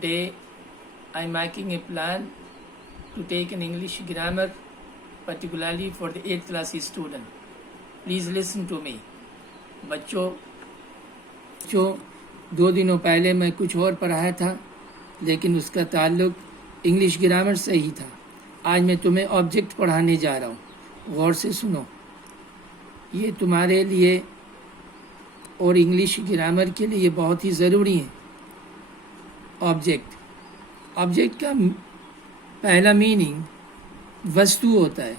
Today I am making a plan to take an English grammar, particularly for the 8th class student. Please listen to me. बच्चों 2 दिनों पहले मैं कुछ और पढ़ाया था, लेकिन उसका ताल्लुक इंग्लिश ग्रामर से ही था. आज मैं तुम्हें ऑब्जेक्ट पढ़ाने जा रहा हूँ. गौर से सुनो. ये तुम्हारे लिए और इंग्लिश ग्रामर के लिए बहुत ही ज़रूरी है. ऑब्जेक्ट का पहला मीनिंग वस्तु होता है.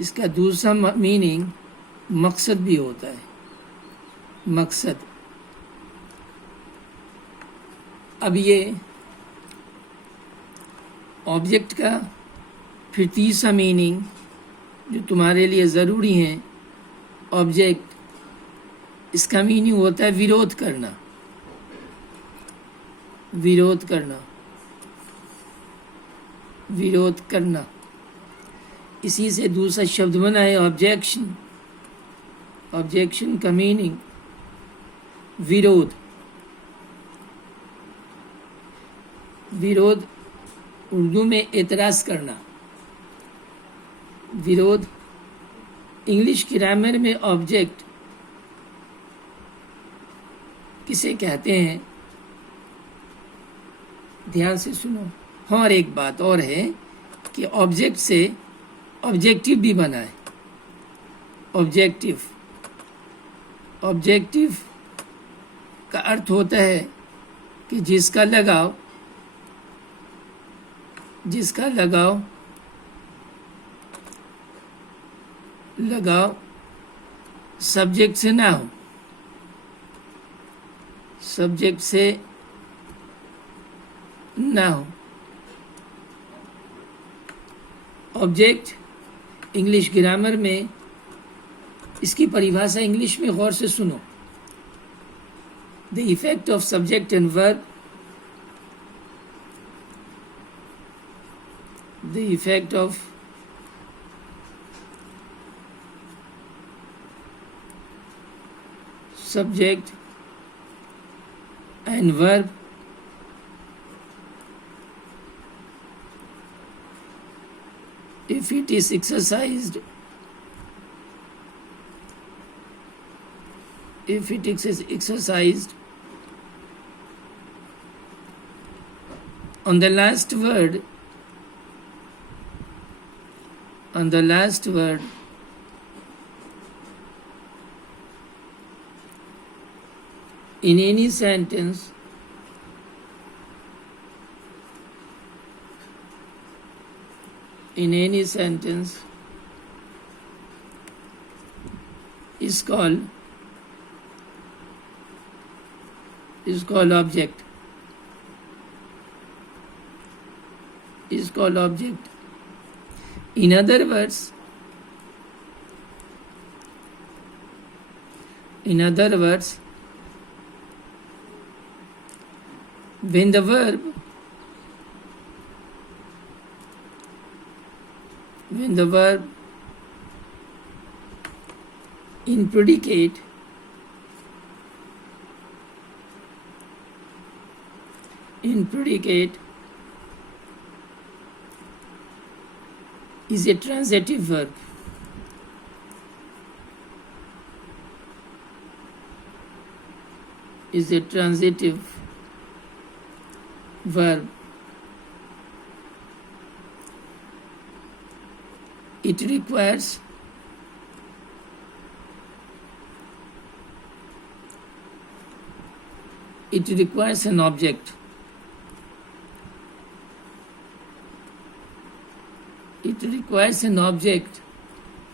इसका दूसरा मीनिंग मकसद भी होता है. मकसद. अब ये ऑब्जेक्ट का फिर तीसरा मीनिंग जो तुम्हारे लिए ज़रूरी है. ऑब्जेक्ट, इसका मीनिंग होता है विरोध करना. विरोध करना. विरोध करना. इसी से दूसरा शब्द बना है ऑब्जेक्शन. ऑब्जेक्शन का मीनिंग विरोध. विरोध उर्दू में एतराज़ करना. विरोध. इंग्लिश ग्रामर में ऑब्जेक्ट किसे कहते हैं, ध्यान से सुनो. और एक बात और है कि ऑब्जेक्ट से ऑब्जेक्टिव भी बना है. ऑब्जेक्टिव. ऑब्जेक्टिव का अर्थ होता है कि जिसका लगाव सब्जेक्ट से ना हो. सब्जेक्ट से ना हो. ऑब्जेक्ट इंग्लिश ग्रामर में, इसकी परिभाषा इंग्लिश में गौर से सुनो. The effect of subject and verb. The effect of subject and verb if it is exercised on the last word in any sentence is called object. Is called object. In other words, when the verb in predicate is a transitive verb. It requires an object. It requires an object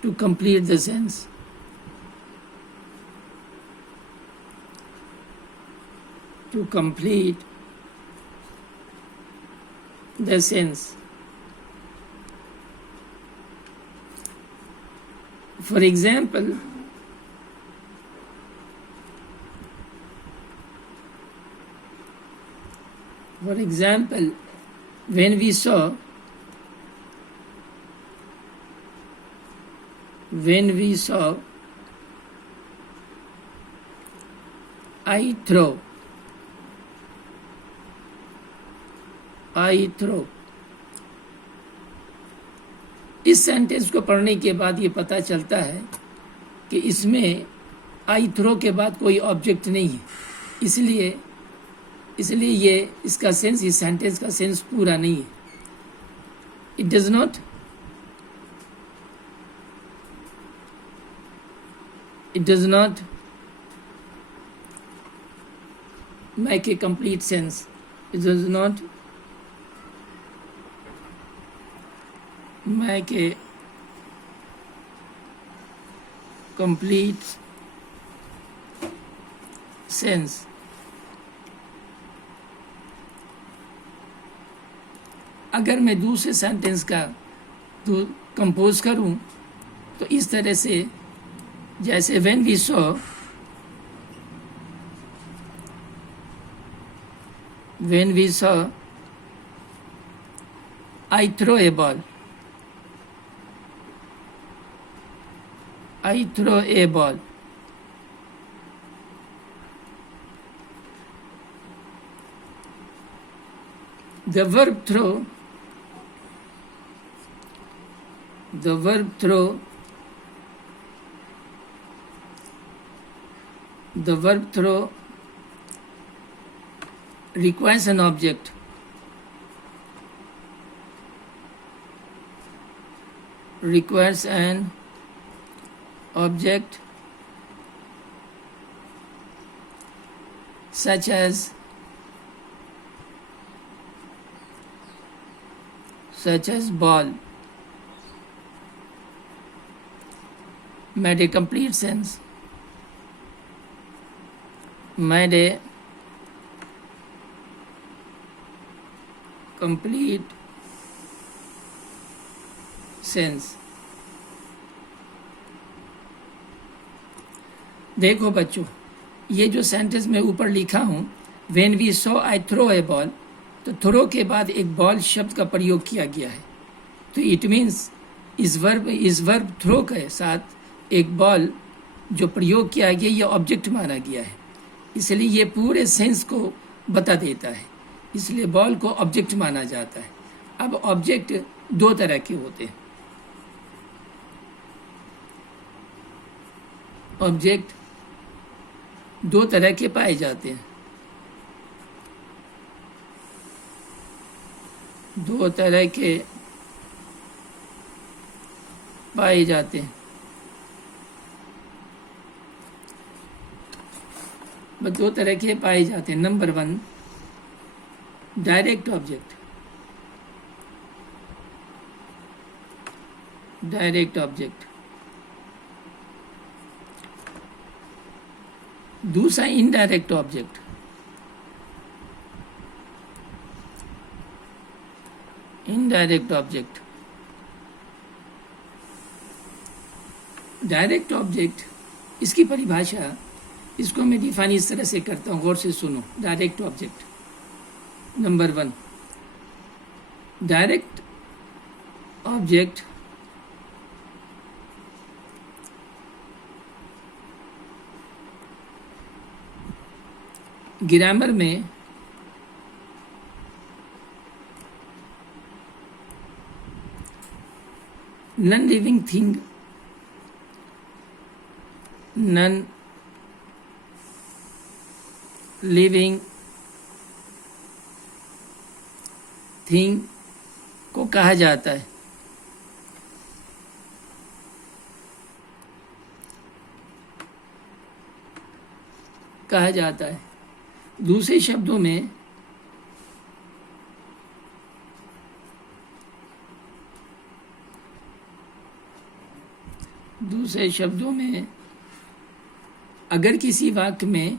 to complete the sense. To complete the sense. For example, when we saw I throw, I throw. इस sentence को पढ़ने के बाद ये पता चलता है कि इसमें आई थ्रो के बाद कोई ऑब्जेक्ट नहीं है, इसलिए ये इसका सेंस, इस सेंटेंस का सेंस पूरा नहीं है। It does not make a complete sense. It does not make a complete sense. अगर मैं दूसरे सेंटेंस का कंपोज करूं तो इस तरह से, जैसे when we saw I throw a ball. I throw a ball. The verb throw requires an object. Such as ball. Made a complete sense. Made a complete sense. देखो बच्चों, ये जो सेंटेंस मैं ऊपर लिखा हूँ, when we saw I throw a ball, तो थ्रो के बाद एक बॉल शब्द का प्रयोग किया गया है। तो इट मीन्स इस वर्ब थ्रो के साथ एक बॉल जो प्रयोग किया गया ये ऑब्जेक्ट माना गया है, इसलिए ये पूरे सेंस को बता देता है, इसलिए बॉल को ऑब्जेक्ट माना जाता है। अब ऑब्जेक्ट दो तरह के होते हैं। ऑब्जेक्ट दो तरह के पाए जाते हैं। दो तरह के पाए जाते हैं। दो तरह के पाए जाते हैं। नंबर 1, डायरेक्ट ऑब्जेक्ट। दूसरा इनडायरेक्ट ऑब्जेक्ट। डायरेक्ट ऑब्जेक्ट, इसकी परिभाषा, इसको मैं डिफाइन इस तरह से करता हूँ, गौर से सुनो। Direct object, number 1, direct object grammar में नॉन लिविंग थिंग को कहा जाता है। दूसरे शब्दों में अगर किसी वाक्य में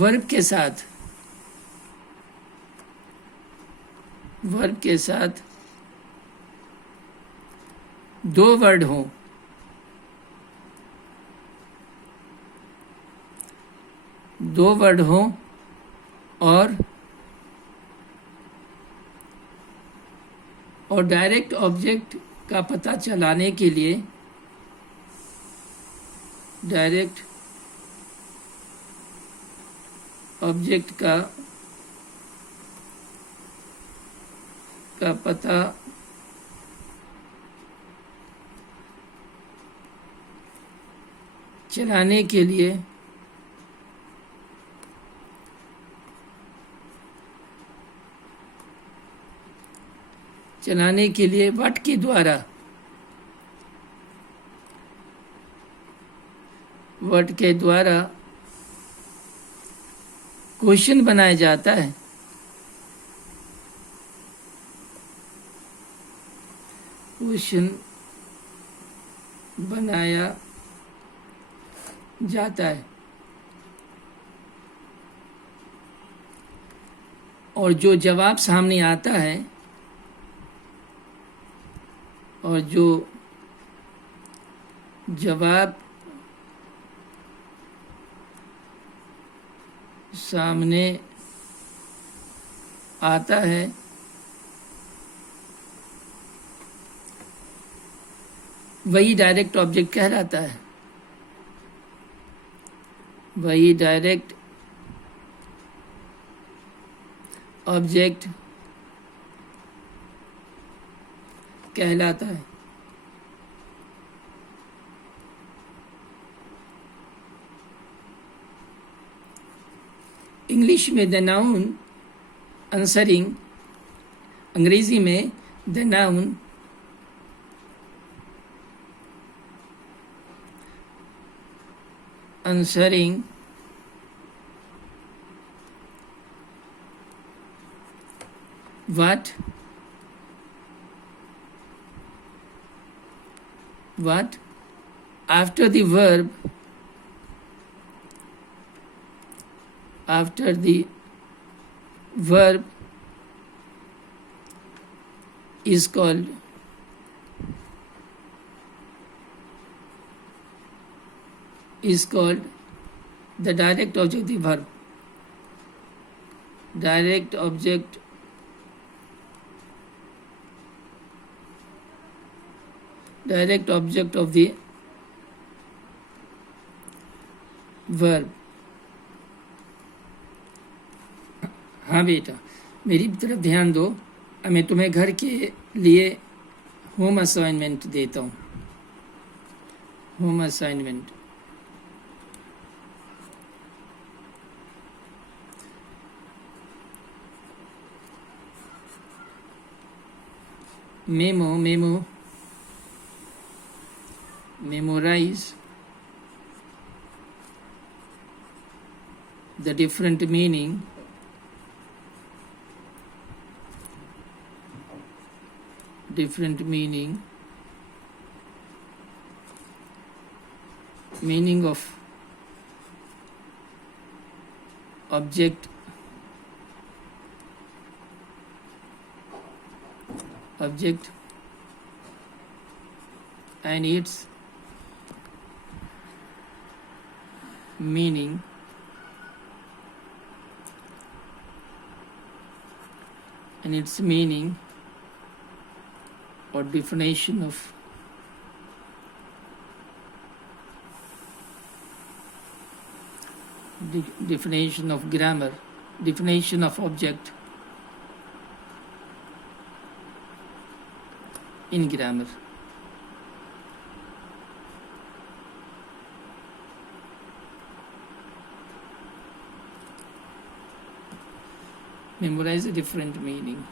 वर्ब के साथ दो वर्ड हों, और डायरेक्ट ऑब्जेक्ट का पता चलाने के लिए डायरेक्ट ऑब्जेक्ट का पता चलाने के लिए व्हाट के द्वारा क्वेश्चन बनाया जाता है। क्वेश्चन बनाया जाता है और जो जवाब सामने आता है और जो जवाब सामने आता है वही डायरेक्ट ऑब्जेक्ट कहलाता है। वही डायरेक्ट ऑब्जेक्ट कहलाता है। इंग्लिश में द नाउन आंसरिंग, अंग्रेजी में the noun answering what after the verb is called the direct object of the verb. Direct object of the verb. हाँ बेटा, मेरी तरफ ध्यान दो। मैं तुम्हें घर के लिए होम असाइनमेंट देता हूँ। Home assignment memorize the different meaning of object and its meaning or definition of grammar, definition of object in grammar. Memorize a different meaning.